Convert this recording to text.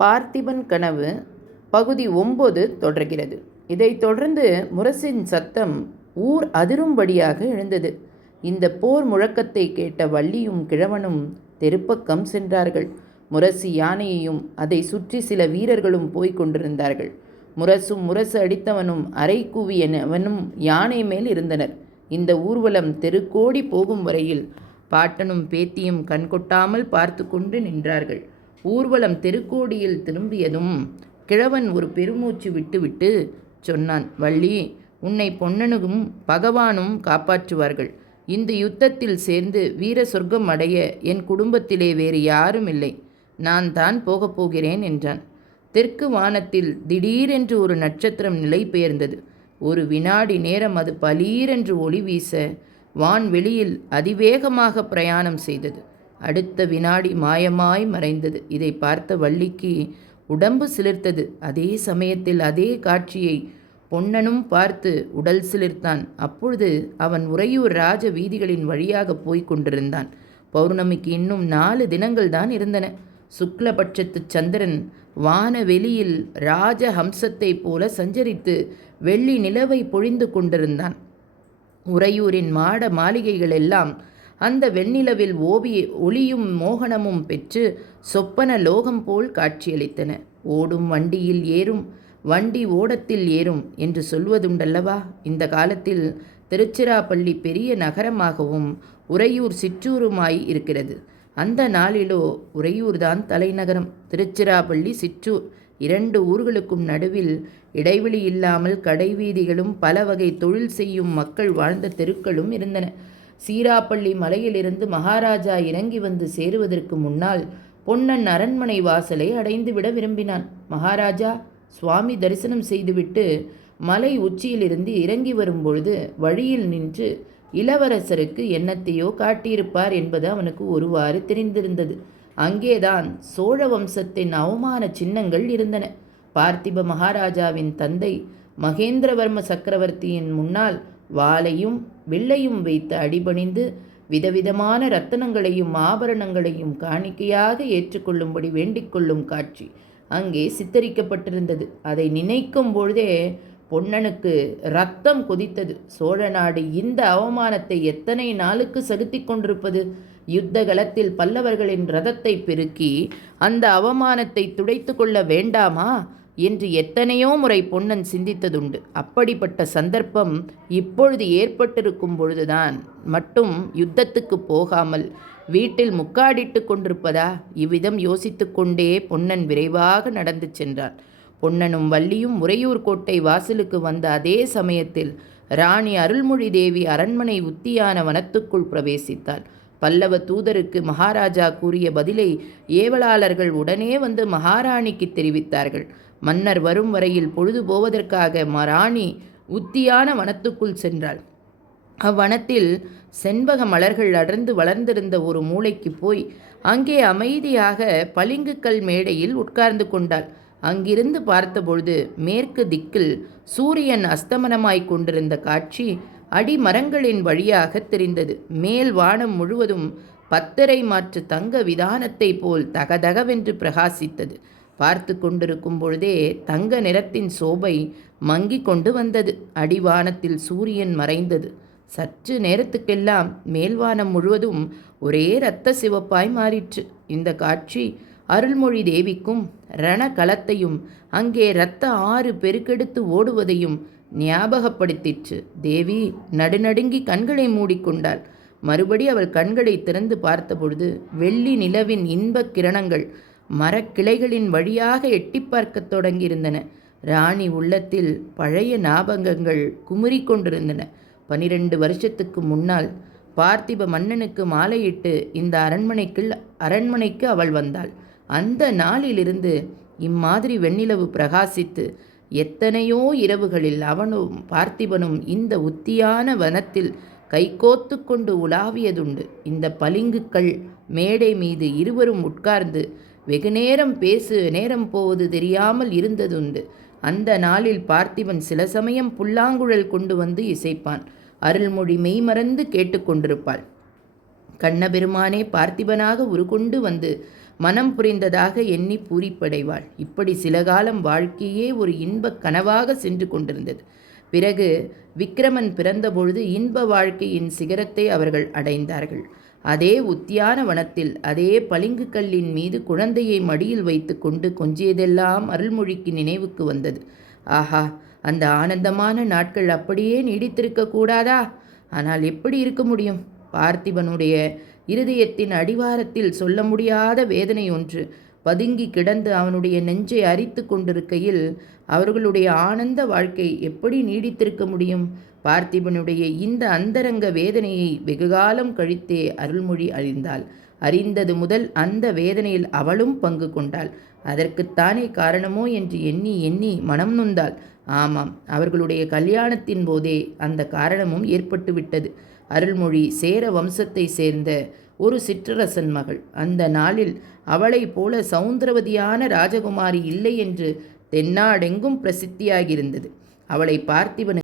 பார்த்திபன் கனவு பகுதி 9 தொடர்கிறது. இதைத் தொடர்ந்து முரசின் சத்தம் ஊர் அதிரும்படியாக எழுந்தது. இந்த போர் முழக்கத்தை கேட்ட வள்ளியும் கிழவனும் தெருப்பக்கம் சென்றார்கள். முரசு யானையையும் அதை சுற்றி சில வீரர்களும் போய்க் கொண்டிருந்தார்கள். முரசு அடித்தவனும் அரை கூவியவனும் யானை மேல் இருந்தனர். இந்த ஊர்வலம் தெருக்கோடி போகும் வரையில் பாட்டனும் பேத்தியும் கண்கொட்டாமல் பார்த்து கொண்டு நின்றார்கள். ஊர்வலம் தெருக்கோடியில் திரும்பியதும் கிழவன் ஒரு பெருமூச்சு விட்டுவிட்டு சொன்னான், வள்ளி, உன்னை பொன்னனும் பகவானும் காப்பாற்றுவார்கள். இந்த யுத்தத்தில் சேர்ந்து வீர சொர்க்கம் அடைய என் குடும்பத்திலே வேறு யாரும் இல்லை. நான் தான் போகப் போகிறேன் என்றான். தெற்கு வானத்தில் திடீரென்று ஒரு நட்சத்திரம் நிலை பெயர்ந்தது. ஒரு வினாடி நேரம் அது பளீரென்று ஒளி வீச வான்வெளியில் அதிவேகமாக பிரயாணம் செய்தது. அடுத்த வினாடி மாயமாய் மறைந்தது. இதை பார்த்த வள்ளிக்கு உடம்பு சிலிர்த்தது. அதே சமயத்தில் அதே காட்சியை பொன்னனும் பார்த்து உடல் சிலிர்த்தான். அப்பொழுது அவன் உறையூர் ராஜ வீதிகளின் வழியாக போய்க் கொண்டிருந்தான். பௌர்ணமிக்கு இன்னும் 4 தினங்கள் தான் இருந்தன. சுக்லபட்சத்து சந்திரன் வானவெளியில் ராஜஹம்சத்தை போல சஞ்சரித்து வெள்ளி நிலவை பொழிந்து கொண்டிருந்தான். உறையூரின் மாட மாளிகைகள் எல்லாம் அந்த வெண்ணிலவில் ஒளியும் மோகனமும் பெற்று சொப்பன லோகம் போல் காட்சியளித்தன. ஓடும் வண்டியில் ஏறும், வண்டி ஓடத்தில் ஏறும் என்று சொல்வதுண்டல்லவா. இந்த காலத்தில் திருச்சிராப்பள்ளி பெரிய நகரமாகவும் உறையூர் சிற்றூருமாய் இருக்கிறது. அந்த நாளிலோ உறையூர்தான் தலைநகரம், திருச்சிராப்பள்ளி சிற்றூர். 2 ஊர்களுக்கும் நடுவில் இடைவெளி இல்லாமல் கடைவீதிகளும் பல வகை தொழில் செய்யும் மக்கள் வாழ்ந்த தெருக்களும் இருந்தன. சீராப்பள்ளி மலையிலிருந்து மகாராஜா இறங்கி வந்து சேருவதற்கு முன்னால் பொன்னன் அரண்மனை வாசலை அடைந்துவிட விரும்பினான். மகாராஜா சுவாமி தரிசனம் செய்துவிட்டு மலை உச்சியிலிருந்து இறங்கி வரும்பொழுது வழியில் நின்று இளவரசருக்கு என்னத்தையோ காட்டியிருப்பார் என்பது அவனுக்கு ஒருவாறு தெரிந்திருந்தது. அங்கேதான் சோழ வம்சத்தின் அவமான சின்னங்கள் இருந்தன. பார்த்திப மகாராஜாவின் தந்தை மகேந்திரவர்ம சக்கரவர்த்தியின் முன்னால் வாளையும் வில்லையும் வைத்து அடிபணிந்து விதவிதமான இரத்தனங்களையும் ஆபரணங்களையும் காணிக்கையாக ஏற்றுக்கொள்ளும்படி வேண்டிக் கொள்ளும் காட்சி அங்கே சித்தரிக்கப்பட்டிருந்தது. அதை நினைக்கும் பொழுதே பொன்னனுக்கு இரத்தம் கொதித்தது. சோழ நாடு இந்த அவமானத்தை எத்தனை நாளுக்கு சகித்து கொண்டிருப்பது? யுத்த களத்தில் பல்லவர்களின் இரதத்தை பெருக்கி அந்த அவமானத்தை துடைத்து கொள்ள வேண்டாமா என்று எத்தனையோ முறை பொன்னன் சிந்தித்ததுண்டு. அப்படிப்பட்ட சந்தர்ப்பம் இப்பொழுது ஏற்பட்டிருக்கும் பொழுதுதான் மட்டும் யுத்தத்துக்கு போகாமல் வீட்டில் முக்காடிட்டு கொண்டிருப்பதா? இவ்விதம் யோசித்து கொண்டே பொன்னன் விரைவாக நடந்து சென்றான். பொன்னனும் வள்ளியும் உறையூர் கோட்டை வாசலுக்கு வந்த அதே சமயத்தில் ராணி அருள்மொழி தேவி அரண்மனை உத்தியான வனத்துக்குள் பிரவேசித்தாள். பல்லவ தூதருக்கு மகாராஜா கூறிய பதிலை ஏவலாளர்கள் உடனே வந்து மகாராணிக்கு தெரிவித்தார்கள். மன்னர் வரும் வரையில் பொழுது போவதற்காக ராணி உத்தியான வனத்துக்குள் சென்றாள். அவ்வனத்தில் செண்பக மலர்கள் அடர்ந்து வளர்ந்திருந்த ஒரு மூலைக்கு போய் அங்கே அமைதியாக பளிங்குக்கல் மேடையில் உட்கார்ந்து கொண்டாள். அங்கிருந்து பார்த்தபொழுது மேற்கு திக்கில் சூரியன் அஸ்தமனமாய் கொண்டிருந்த காட்சி அடிமரங்களின் வழியாக தெரிந்தது. மேல் வானம் முழுவதும் 10 மாற்று தங்க விதானத்தை போல் தகதகவென்று பிரகாசித்தது. பார்த்து கொண்டிருக்கும் பொழுதே தங்க நிறத்தின் சோபை மங்கி கொண்டு வந்தது. அடிவானத்தில் சூரியன் மறைந்தது. சற்று நேரத்துக்கெல்லாம் மேல்வானம் முழுவதும் ஒரே இரத்த சிவப்பாய் மாறிற்று. இந்த காட்சி அருள்மொழி தேவிக்கும் ரணகளத்தையும் அங்கே இரத்த ஆறு பெருக்கெடுத்து ஓடுவதையும் ஞாபகப்படுத்திற்று. தேவி நடுநடுங்கி கண்களை மூடிக்கொண்டாள். மறுபடி அவள் கண்களை திறந்து பார்த்தபொழுது வெள்ளி நிலவின் இன்பக் கிரணங்கள் மரக்கிளைகளின் வழியாக எட்டி பார்க்க தொடங்கியிருந்தன. ராணி உள்ளத்தில் பழைய ஞாபகங்கள் குமுறி கொண்டிருந்தன. 12 வருஷத்துக்கு முன்னால் பார்த்திப மன்னனுக்கு மாலையிட்டு இந்த அரண்மனைக்கு அவள் வந்தாள். அந்த நாளிலிருந்து இம்மாதிரி வெண்ணிலவு பிரகாசித்து எத்தனையோ இரவுகளில் அவனும் பார்த்திபனும் இந்த உத்தியான வனத்தில் கைகோத்து கொண்டு உலாவியதுண்டு. இந்த பளிங்குக்கல் மேடை மீது இருவரும் உட்கார்ந்து வெகுநேரம் நேரம் போவது தெரியாமல் இருந்ததுண்டு. அந்த நாளில் பார்த்திபன் சில சமயம் புல்லாங்குழல் கொண்டு வந்து இசைப்பான். அருள்மொழி மெய்மறந்து கேட்டுக்கொண்டிருப்பாள். கண்ணபெருமானே பார்த்திபனாக உருகொண்டு வந்து மனம் புரிந்ததாக எண்ணி பூரிப்படைவாள். இப்படி சில காலம் வாழ்க்கையே ஒரு இன்பக் கனவாக சென்று கொண்டிருந்தது. பிறகு விக்கிரமன் பிறந்தபொழுது இன்ப வாழ்க்கையின் சிகரத்தை அவர்கள் அடைந்தார்கள். அதே உத்தியான வனத்தில் அதே பளிங்கு கல்லின் மீது குழந்தையை மடியில் வைத்து கொண்டு கொஞ்சியதெல்லாம் அருள்மொழிக்கு நினைவுக்கு வந்தது. ஆஹா, அந்த ஆனந்தமான நாட்கள் அப்படியே நீடித்திருக்க கூடாதா? ஆனால் எப்படி இருக்க முடியும்? பார்த்திபனுடைய இருதயத்தின் அடிவாரத்தில் சொல்ல முடியாத வேதனை ஒன்று பதுங்கி கிடந்து அவனுடைய நெஞ்சை அரித்து கொண்டிருக்கையில் அவர்களுடைய ஆனந்த வாழ்க்கை எப்படி நீடித்திருக்க முடியும்? பார்த்திபனுடைய இந்த அந்தரங்க வேதனையை வெகுகாலம் கழித்தே அருள்மொழி அறிந்தாள். அறிந்தது முதல் அந்த வேதனையில் அவளும் பங்கு கொண்டாள். அதற்குத்தானே காரணமோ என்று எண்ணி எண்ணி மனம் நொந்தாள். ஆமாம், அவர்களுடைய கல்யாணத்தின் போதே அந்த காரணமும் ஏற்பட்டு விட்டது. அருள்மொழி சேர வம்சத்தை சேர்ந்த ஒரு சிற்றரசன் மகள். அந்த நாளில் அவளை போல சௌந்தரவதியான ராஜகுமாரி இல்லை என்று தென்னாடெங்கும் பிரசித்தியாகியிருந்தது. அவளை பார்த்திபனுக்கு